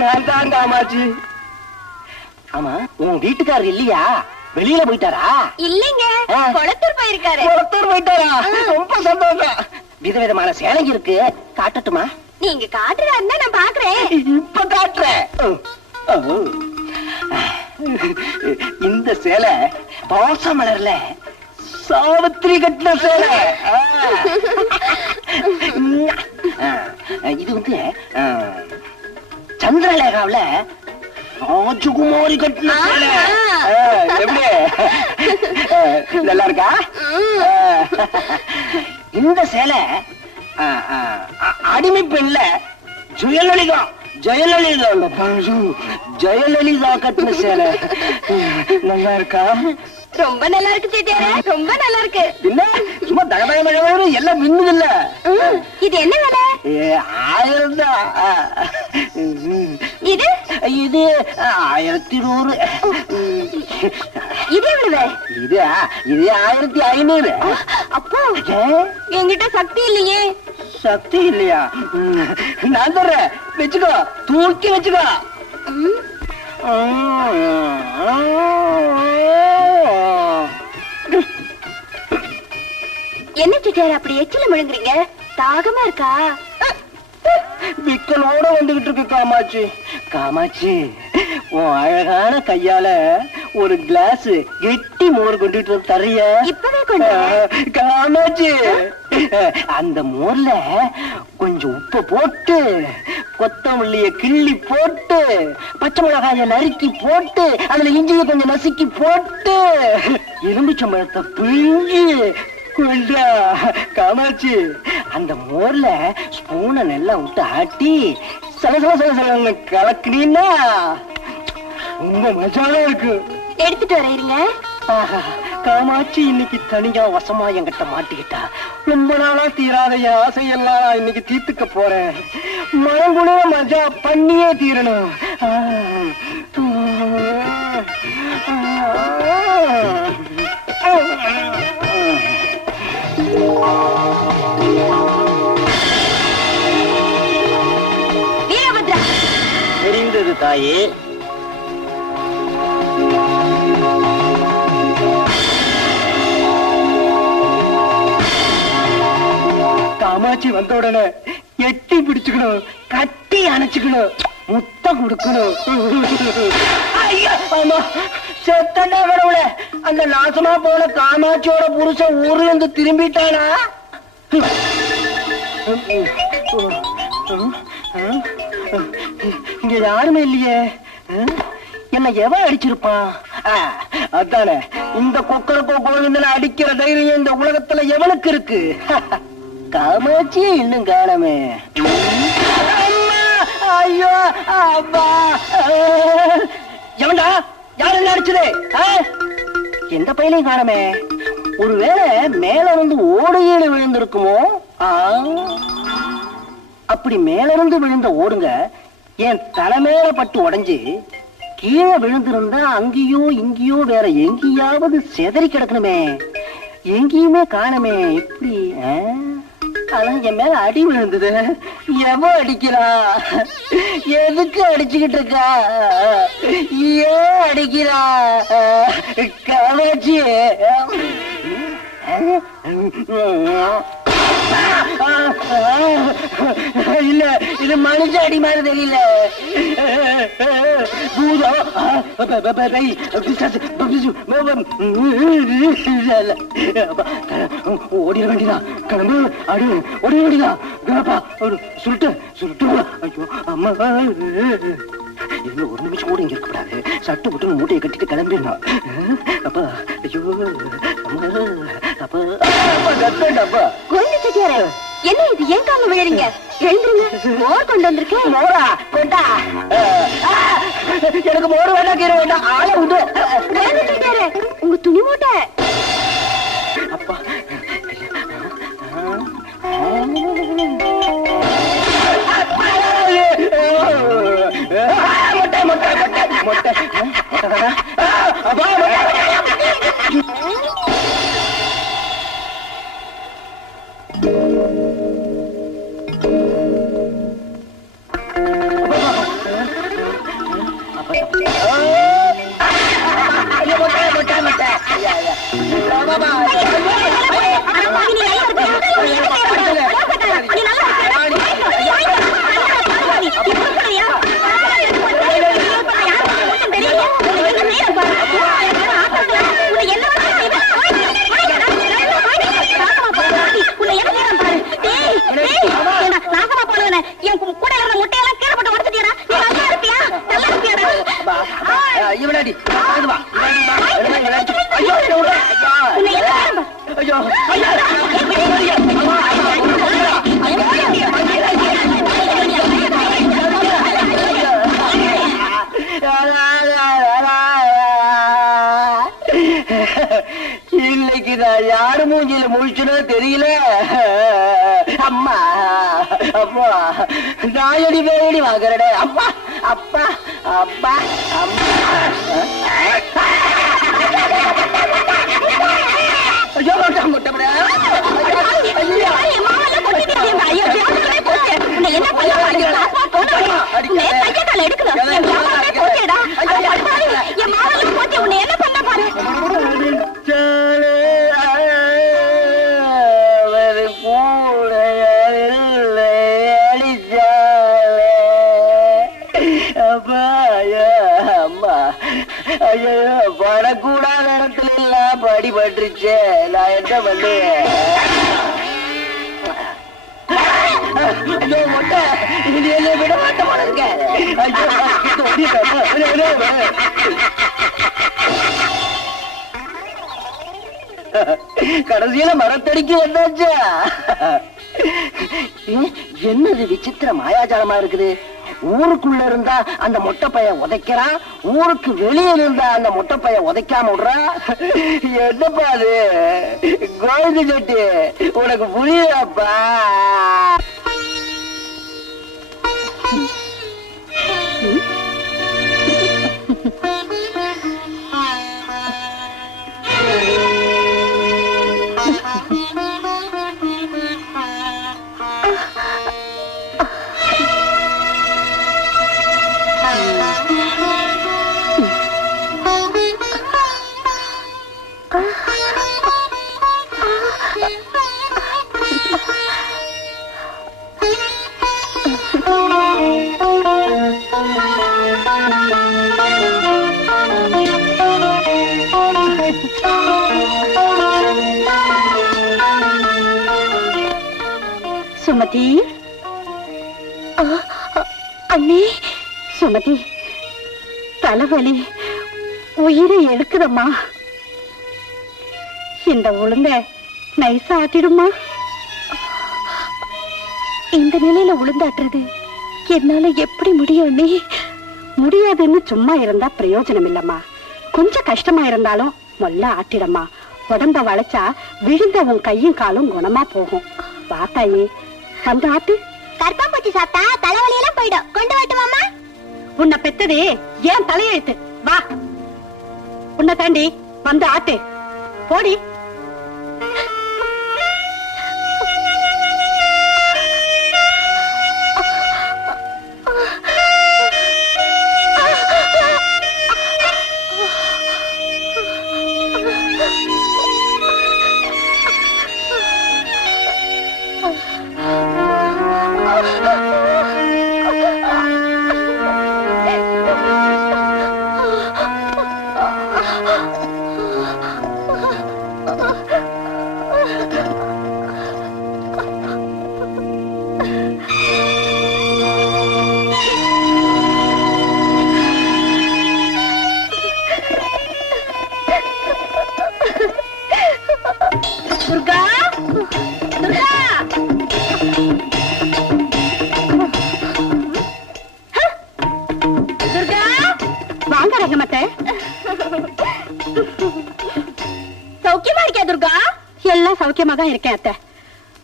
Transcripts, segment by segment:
நான் தான் காமாட்சி. ஆமா, உன் வீட்டுக்காரர் இல்லையா? வெளியில போயிட்டாரா? இல்லைங்க, கொளத்தூர் போயிருக்காரு. கொளத்தூர் போயிட்டாரா? ரொம்ப சந்தோஷம். விதவிதமான சேலை இருக்கு, காட்டட்டுமா? நீங்க காட்டுறாருன்னா நான் பாக்குறேன். இப்ப காட்டுறேன். இந்த சேலை பாசமலர்ல சாவித்திரி கட்டின சேலை. இது வந்து சந்திரலேகாவில ராஜகுமாரி கட்டின சேலை. எப்படி நல்லா இருக்கா? இந்த சேலை அடிமை பெண்ல ஜெயலலிதா ஜெயலலிதா கட்டின சேலை. நல்லா இருக்கா? ரொம்ப நல்லா இருக்கு செட்டியாரே, ரொம்ப நல்லா இருக்கு. என்ன சும்மா தகதகமழை எல்லாம் மின்னுது இல்ல? இது என்ன விலை? 1000 தான். இது இது 1100. இது எவ்வளவு? இது 1500. அப்போ என்கிட்ட சக்தி இல்லையே. சக்தி இல்லையா? நான் தர்றேன், வச்சுக்கோ, தூக்கி வச்சுக்கோ. என்ன செட்டியார் அப்படி எச்சில முழுங்குறீங்க? தாகமா இருக்கா? விக்கலோட வந்துகிட்டு இருக்கு காமாட்சி. காமாட்சி, உன் அழகான கையால ஒரு கிளாஸ் கெட்டி மோர் கொண்டுட்டு தரைய. இப்பவே கொண்டு காமாட்சி, அந்த மோர்ல கொஞ்சம் உப்பு போட்டு, கொத்தமல்லிய கிள்ளி போட்டு, பச்சை மிளகாய நறுக்கி போட்டு, அதுல இஞ்சிய கொஞ்சம் நசுக்கி போட்டு, எலுமிச்சம்பழத்தை பிழிஞ்சு கொண்டா. காமாட்சி, அந்த மோர்ல ஸ்பூனை நல்லா விட்டு ஆட்டி சலசல கலக்குனீன்னா ரொம்ப மஜாவா இருக்கு. எடுத்துட்டு வரீங்க. காமாட்சி இன்னைக்கு தனியா வசமா என்கிட்ட மாட்டிக்கிட்டா. ரொம்ப நாளா தீராத என் ஆசையெல்லாம் இன்னைக்கு தீர்த்துக்க போறேன். மனங்குளிர மஜா பண்ணியே தீரணும். வீரபத்ரா, தெரிந்தது தாயே. காமாட்சி வந்த உடனே எட்டி பிடிச்சுக்கணும், கட்டி அணைச்சுக்கணும், முத்தம் கொடுக்கணும். ஆமா, செத்தண்டா கடவுள. அந்த நாசமா போன காமாட்சியோட புருஷன் ஊர்ல இருந்து திரும்பிட்டானா? இங்க யாருமே இல்லையே. என்ன எவன் அடிச்சிருப்பான்? அதானே, இந்த கொக்கரக்கோ கோவிந்தனை அடிக்கிற தைரியம் இந்த உலகத்துல எவனுக்கு இருக்கு? காமாட்சியே இன்னும் காணமே. ஐயோ அப்பா, எவன்டா? யார் என்ன அடிச்சது? எந்த பையனையும் காணமே. ஒருவேளை மேல இருந்து ஓடையீடு விழுந்திருக்குமோ? அப்படி மேல இருந்து விழுந்த ஓடுங்க என் தலைமையில பட்டு உடைஞ்சு கீழே விழுந்திருந்தா அங்கேயோ இங்கேயோ வேற எங்கேயாவது செதறி கிடக்கணுமே. எங்கேயுமே காணமே. எப்படி? அதான் என் மேல அடி விழுந்தது. எவ அடிக்கிறா? எதுக்கு அடிச்சுக்கிட்டு இருக்கா? ஏன் அடிக்கிறா? காமாட்சி, இல்ல, இது மனுஷ அடி மாதிரி தெரியல. ஓடிட வேண்டியதான். கிளம்பு, அடி ஓடிட வேண்டியதான். சுருட்டு சுருட்டு. ஐயோ அம்மா, இன்னும் ஒரு நிமிஷம் கூட இங்க இருக்கக்கூடாது. சட்டு புட்டு மூட்டையை கட்டிட்டு கிளம்பிடலாம். அப்பா, ஐயோ அப்பா, அப்பா. என்ன இது? ஏன் காம விழுறீங்க? எழுந்துருங்க. மோர் கொண்டு வந்திருக்கேன். மோரா? கொண்டா. எனக்கு மோர் வேண்டாம், கீரை வேண்டாம். ஆள உண்டு. உங்க துணி மூட்டை. அப்பா, மொட்டை மொட்டை மொட்டை மொட்டை. அப்பா, ஐயோ, மொட்டை. ஐயா, ஐயா. மாமா. இவனாடி ஐயோ இன்னைக்கு நான் யாரு மூஞ்சில முழிச்சுனோ தெரியல. அம்மா அப்பா நாயடி பேடி வாங்குறடே. அப்பா அப்பா அப்பா அம்மா. ஐயோ முட்டை படக்கூடாத இடத்துல எல்லாம் படிபட்டுருச்சு. நான் என்ன பண்ணுவேன்? ஐயோ மொட்டை இது என்ன விட மாட்ட மாட்டேங்க. கடைசியில மரத்தடிக்கு வந்தாச்சா? என்னது விசித்திர மாயாஜாலமா இருக்குது. ஊருக்குள்ள இருந்தா அந்த மொட்டை பையன் உதைக்கிறான், ஊருக்கு வெளியே இருந்தா அந்த மொட்டை பையன் உதைக்காம விடுறான். என்னப்பா அது கோவிந்த செட்டி, உனக்கு புரியுதாப்பா? சுமதி, அண்ணே சுமதி, தலைவலி உயிரை எடுக்குதம்மா. இந்த உளுந்த நைசா ஆட்டிடுமா. இந்த நிலையில உளுந்தாட்டுறது என்னால எப்படி முடியும் அண்ணே? முடியாதுன்னு சும்மா இருந்தா பிரயோஜனம் இல்லம்மா. கொஞ்சம் கஷ்டமா இருந்தாலும் மொல்ல ஆட்டிடம்மா. உடம்ப வளைச்சா விழுந்த உன் கையும் காலும் குணமா போகும். வாத்தாயே வந்து ஆட்டு. கற்பாம்பூச்சி சாப்பிட்டா தலைவலியெல்லாம் போயிடும். கொண்டு வரட்டுமாமா? உன்னை பெத்தது ஏன் தலையெழுத்து. வா உன்னை தாண்டி வந்து ஆட்டு. போடி. துர்கா, துர்கா. துர்கா, வாங்க ரங்கமத்தை. சௌக்கியமா இருக்கியா துர்கா? எல்லாம் சௌக்கியமா தான் இருக்கேன் அத்தை.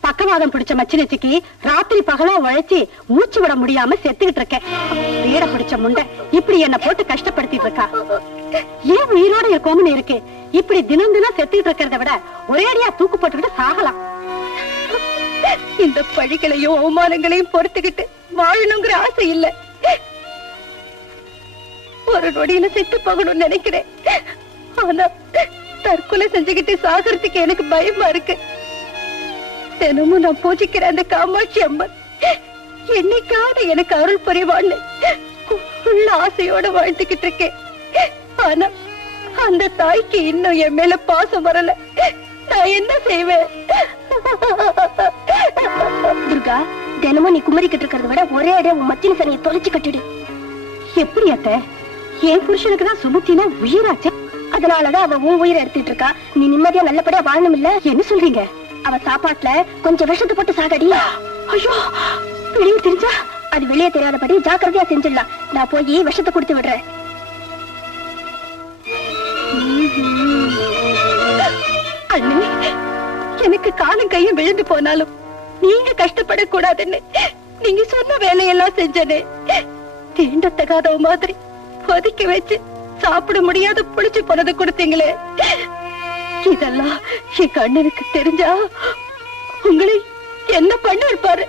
பக்கவாதம் பிடிச்ச மச்சினச்சிக்கு ராத்திரி பகலா உழைச்சி மூச்சு விட முடியாம செத்துக்கிட்டு இருக்கேன். வீட பிடிச்ச முண்டை இப்படி என்ன போட்டு கஷ்டப்படுத்திட்டு இருக்கா. ஏன் உயிரோட இருக்கோம்னு இருக்கு. இப்படி தினம் தினம் செத்துக்கிட்டு இருக்கிறத விட ஒரேடியா தூக்கு போட்டுக்கிட்டு சாகலாம். இந்த பழிகளையும் அவமானங்களையும் பொறுத்துக்கிட்டு வாழணுங்கிற ஆசை இல்ல. ஒரு நொடியில செத்து போகணும்னு நினைக்கிறேன். ஆனா தற்கொலை செஞ்சுக்கிட்டு சாகிறதுக்கு எனக்கு பயமா இருக்கு. தினமும் நான் பூஜிக்கிற அந்த காமாட்சி அம்மன் என்னைக்காவது எனக்கு அருள் புரிவான்னு உள்ள ஆசையோட வாழ்த்துக்கிட்டு இருக்கேன். ஆனா அந்த தாய்க்கு இன்னும் என் மேல பாசம் வரல. நான் என்ன செய்வேன்? துர்கா, தினமும் நீ குமரிக்கிட்டு இருக்கிறத விட ஒரே அடைய உன் மத்தின சனியை தொலைச்சு கட்டிடு. எப்படி அத்தை? என் புருஷனுக்கு தான் சுமத்தினா உயிராச்சு. அதனாலதான் அவ உன் உயிரை எடுத்துட்டு இருக்கா. நீ நிம்மதியா நல்லபடியா வாழணும் இல்ல? என்ன சொல்றீங்க? அவ சாப்பாட்டுல கொஞ்சம் விஷத்தை போட்டு சாகடி. ஐயோ, வெளியே தெரிஞ்சா? அது வெளியே தெரியாதபடி ஜாக்கிரதையா செஞ்சிடலாம். நான் போய் விஷத்தை கொடுத்து விடுறேன். அண்ணே, எனக்கு காலம் கையும் விழுந்து போனாலும் நீங்க கஷ்டப்படக்கூடாதுன்னு நீங்க சொன்ன வேலையெல்லாம் செஞ்சனே. தீண்டத்தகாத மாதிரி ஒதுக்கி வச்சு சாப்பிட முடியாத புளிச்சு போனது கொடுத்தீங்களே. இதெல்லாம் என் கண்ணனுக்கு தெரிஞ்சா உங்களை என்ன பண்ண இருப்பாரு?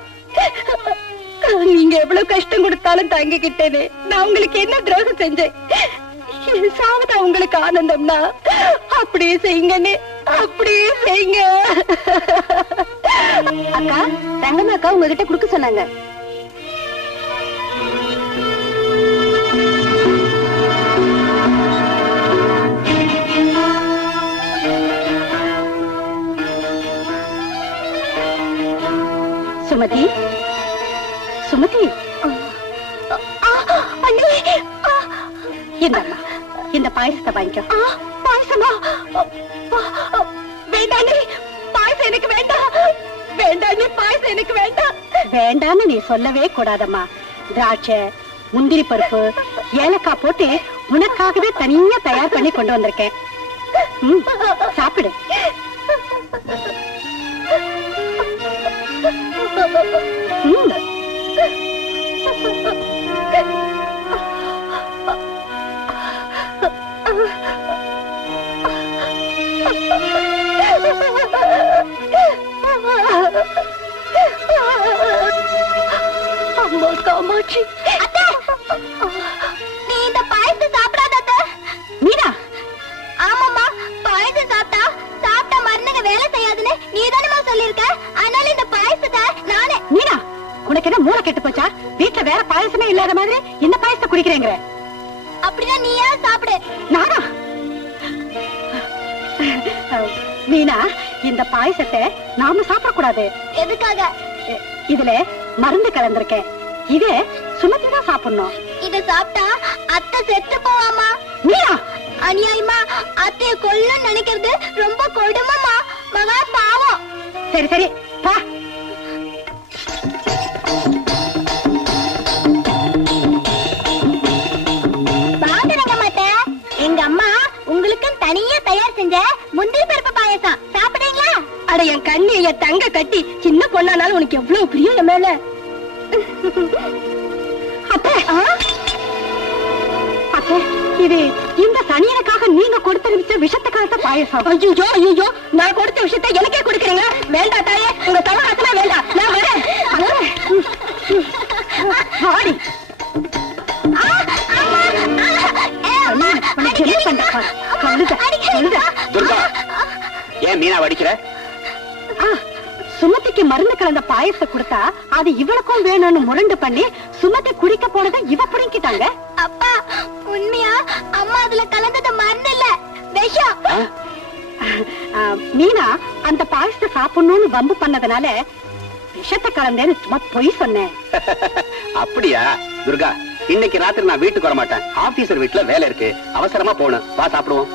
நீங்க எவ்வளவு கஷ்டம் கொடுத்தாலும் தாங்கிக்கிட்டேனே. நான் உங்களுக்கு என்ன துரோகம் செஞ்சேன்? சாவதா உங்களுக்கு ஆனந்தம்னா அப்படியே செய்யுங்கன்னு, அப்படியே செய்யுங்க. அக்கா, ரங்கம்மா அக்கா உங்ககிட்ட குடுக்க சொன்னாங்க. சுமதி, சுமதி, இந்த பாயசத்தை வாங்கிக்கோ. பாயசமா? வேண்டாண்டி, பாயசம் எனக்கு வேண்டாம். வேண்டாண்டி, பாயசம் எனக்கு வேண்டாம். வேண்டான்னு நீ சொல்லவே கூடாதம்மா. திராட்சை, முந்திரி பருப்பு, ஏலக்காய் போட்டு உனக்காகவே தனியா தயார் பண்ணி கொண்டு வந்திருக்கேன். சாப்பிடு. அம்மா காமாட்சி, நீ இந்த பாயசத்தை சாப்பிடாத. மீனா? ஆமாம்மா, பாயசம் சாப்பிட்டா மருந்துங்க வேலை செய்யாதுன்னு நீ தானமா சொல்லிருக்க. அதனால இந்த பாயசத்தை நானே. மீனா, உனக்கு என்ன மூளை கெட்டு போச்சா? வீட்டுல வேற பாயசமே இல்லாத மாதிரி இந்த பாயசத்தை குடிக்கிறேங்கிற? அப்படின்னா நீயா சாப்பிடு. நானா? மீனா, இந்த பாயசத்தை நாம சாப்பிடக்கூடாது. எதுக்காக? இதுல மருந்து கலந்திருக்கேன். இதே சுமத்தி தான் சாப்பிடணும். இத சாப்பிட்டா அத்தை செத்து போவாமா? மீனா, அநியாயமா அத்தைய கொல்லுன்னு நினைக்கிறது ரொம்ப கொடுமைமா. மகா பாவம். சரி சரி பா. பாத்துருங்க மாட்ட. எங்க அம்மா உங்களுக்கு தனியா தயார் செஞ்ச முந்திரி பருப்பு பாயசம் சாப்பிடுறீங்களா? அட என் கண்ணு, என் தங்க கட்டி, சின்ன பொண்ணானாலும் உனக்கு எவ்வளவு பிரியம் என் மேல. அத்தை, அத்தை, இது இந்த சனியனுக்காக நீங்க கொடுத்த விஷத்தை கலந்த பாயசம். ஐயோ ஐயோ, நான் கொடுத்த விஷயத்தை எனக்கே கொடுக்குறீங்க. வேண்டாம் தாயே, உங்க தவறாசமே வேண்டாம். நான் வரேன். வாடி. துர்கா, ஏன் மீனா வடிக்கிற? சுமதிக்கு மருந்து கலந்த பாயசத்தை கொடுத்தா அது இவளுக்கும் வேணும்னு முரண்டு பண்ணி சுமதி குடிக்க போனதை இவ புடிங்கிட்டாங்க. அப்பா, உண்மையா அம்மா அதுல கலந்தது மருந்து இல்ல, விஷம். மீனா அந்த பாயசத்தை சாப்பிடணும்னு வம்பு பண்ணதுனால விஷத்தை கலந்தேன்னு சும்மா பொய் சொன்னேன். அப்படியா? துர்கா, இன்னைக்கு ராத்திரி நான் வீட்டுக்கு வர மாட்டேன். ஆபீசர் வீட்டுல வேலை இருக்கு, அவசரமா போகணும். வா சாப்பிடுவோம்.